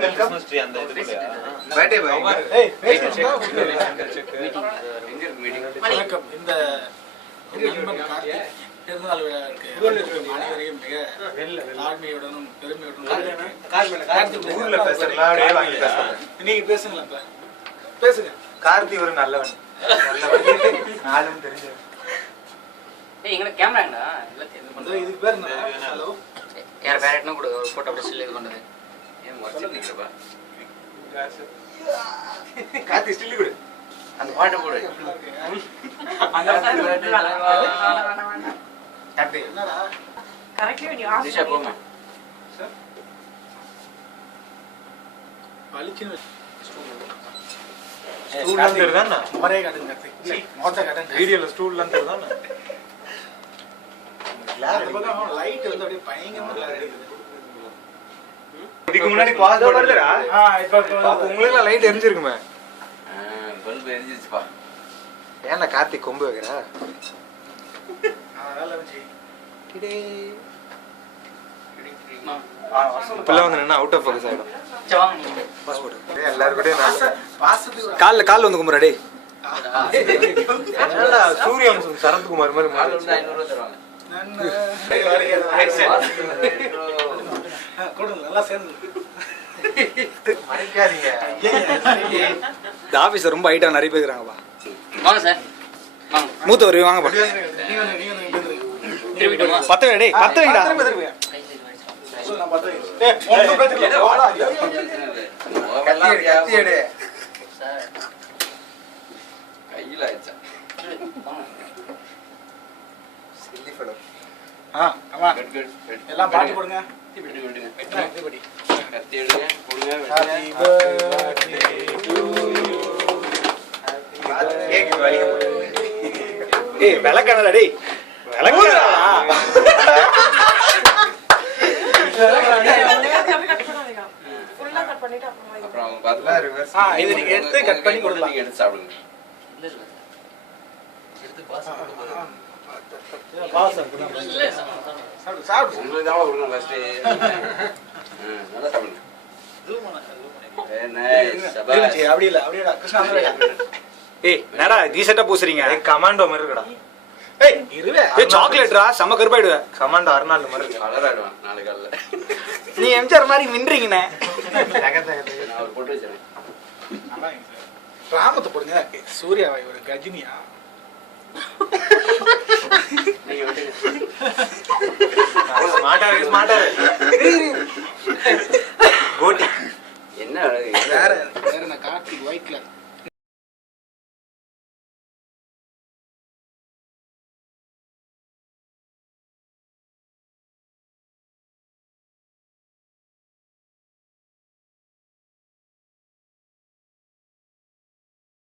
Christmas tree அந்த இதுக்குள்ளயா birthday boy வணக்கம். இந்த நண்பன் கார்த்திக் பிறந்தநாள் விழாவிற்கு அனைவரையும் மிக தாழ்மையுடனும் பெருமையுடனும் ஊர்ல பேசுறலாம் வாங்கி பேசுறேன். நீங்க பேசுங்களா? இப்ப பேசுங்க. கார்த்தி ஒரு நல்லவன் நானும் தெரிஞ்சவன். கேமராங்களா இதுக்கு பேர் என்ன? ஹலோ யார் வேற என்ன கொடுங்க ஒரு போட்டோ அப்படி இது கொண்டது ஏன் மறைச்சு நிக்கிறப்பா கார்த்தி ஸ்டில் கொடு. அந்த பாட்டு போடு கார்த்தி என்னடா Correctly when you ask Disha me. போமா பளிச்சுன்னு ஸ்டூல் ல தெரிதானா? மொரே காட்டுங்க கார்த்திக். மொத்த காட்டுங்க. வீடியோல ஸ்டூல் ல தெரிதானா? அந்த பக்கம் லைட் வந்து அப்படியே பயங்கரமா கிளார் அடிக்குது. இதுக்கு முன்னாடி பாஸ் பண்ணுடா. இப்ப உங்களுக்கு லைட் எரிஞ்சிருக்குமே. பல்ப் எரிஞ்சிச்சுப்பா ஏன்டா கார்த்தி கொம்பு வைக்கறா? அதனால வந்து இப்பல வந்து நின்னா அவுட் ஆஃப் ஃபோக்கஸ் ஆயிடும். வாங்க பாஸ்போர்ட் எல்லாரும் கூட பாசத்துக்கு கால்ல வந்து கும்பறடே. என்னடா சூரியவம்சம் சரத்குமார் மாதிரி மாறி 500 ரூபாய் தருவாங்க கொடுங்க நல்லா சேர்ந்து மறைக்காதீங்க. இந்த ஆபீஸ்ல ரொம்ப ஹைட்டா நிறைய பேர் இருக்காங்கப்பா. வாங்க சார் வாங்க மூத்த ஒரு வாங்கப்பா. திரும்பிட்டுமா பத்து டேய் பத்து வைடா. நான் பார்த்தேன். ஒண்ணும் பிரச்சனை இல்ல. போடா. கத்தி எடு. சார் கையில ஆயிடுச்சா சில்லி ஃபெலோ. ஆமா குட் குட் எல்லாம் பாட்டு போடுங்க. விடுங்க விடுங்க இப்படி கத்தி எடுங்க கொடுங்க ஹேப்பி பர்த்டே டு கேக் வலிக்க போகுது. ஏய் விளக்கடா டேய். விளக்கடா. Full-ஆ cut பண்ணிட்டு அப்புறமா இது அப்புறம் பாத்து எல்லாம் ரிவர்ஸ். இது நீங்க எடுத்து கட் பண்ணி கொடுக்கலாம். நீங்க எடுத்து சாப்பிடுங்க இல்ல இல்ல எடுத்து பாஸ் பாஸ் இல்ல சாப்பிடு சாப்பிடு. உங்களுக்கு தான் கொடுங்க ஃபர்ஸ்ட் நல்லா சாப்பிடுங்க நைஸ் சபாஷ் அப்படி இல்ல அப்படியே கிருஷ்ணா அந்த ஏய் என்னடா டீசென்ட்டா பூசுறீங்க. கமாண்டோ மாதிரி இருக்குடா. ஏய் இருவே ஏய் சாக்லேட்ரா செம கருப்பாயிடுவே. கமாண்டோ அர்னால்டு மாதிரி இருக்கு. கலர் ஆயிடுவான் நாளை காலைல நீ எம்ஜிஆர் மாதிரி மின்றீங்கனே. நான் ஒரு போட்டு வச்சிரேன் ராமத்தை போடுங்க. சூர்யாவை ஒரு கஜினியா நீங்க விட்டுங்க ஸ்மார்ட்டா